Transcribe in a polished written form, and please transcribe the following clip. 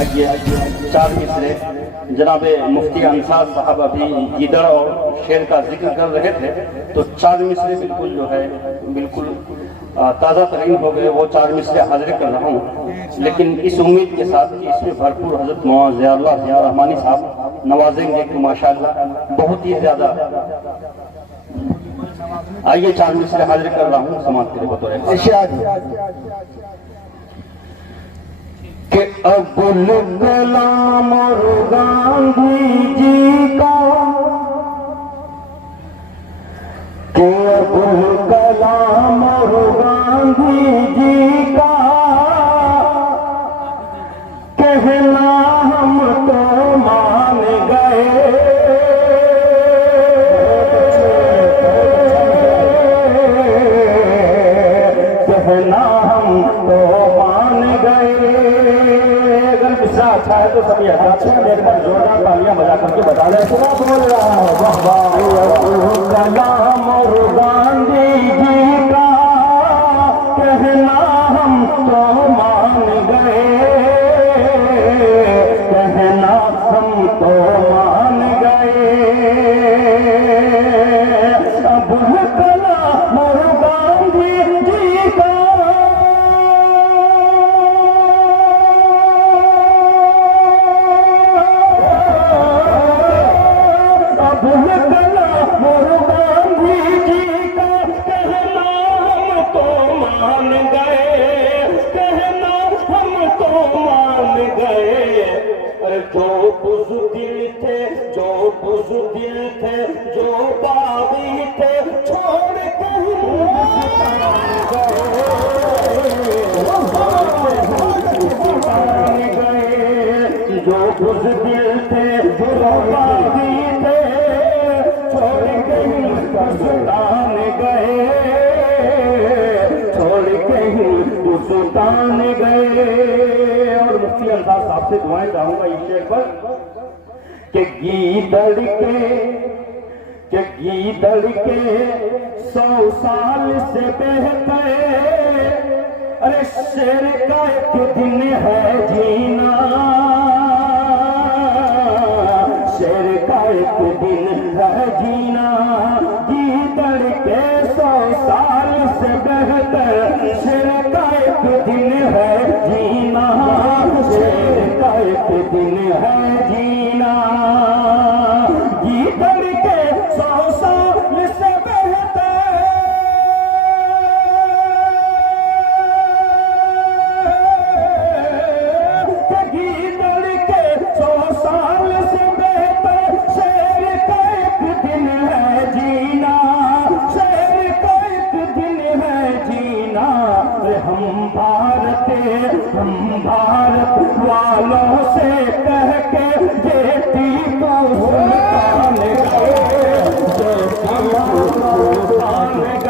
आइए 4 मिसरे जनाब मुफ्ती अंसार साहब अभी गीदड़ और शेर का जिक्र कर रहे थे, तो 4 मिसरे बिल्कुल जो है बिल्कुल ताज़ा तरीन हो गए। वो 4 मिसरे हाजिर कर रहा हूँ, लेकिन इस उम्मीद के साथ कि इसमें भरपूर हज़रत मौलाना ज़ियाउल्लाह ज़िया रहमानी साहब नवाजेंगे कि माशाअल्लाह बहुत ही ज़्यादा। आइए 4 मिसरे हाजिर कर रहा हूँ समाज के बतौर कि अबुल कलाम और गांधी जी का, कि अबुल कलाम और गांधी जी का कहना हम तो मान गए। कहना हम तो मान गए। अच्छा है तो सभी अच्छा एक बार जोरदार तालियां बजा करके बता दें। बोल रहा है कलाम और गांधी जी का कहना हम तो मान गए। कहना हम तो मान गए। अबुल कलाम और गांधी जी का जो बुज़दिल थे, जो बुज़दिल थे, जो बागी थे, छोड़ के गए। जो बुज़दिल थे, जो बागी थे, छोड़ के हिंदुस्तान गए। छोड़ के हिंदुस्तान गए। और मुफ्ती अंसार साहब से दुआएं चाहूंगा इस शेर पर कि गीदड़ के 100 साल से बेहतर, अरे शेर का एक दिन है जीना। शेर का एक दिन है जीना। गीदड़ के 100 साल से बेहतर, शेर का एक दिन है जीना। शेर का एक दिन है जीना। गीदड़ के 100 साल से बेहतर, गीदड़ के 100 साल से बेहतर, शेर का एक दिन है जीना। शेर का एक दिन है जीना। हम भारत वालों से कह के ये टीपू सुल्तान गए।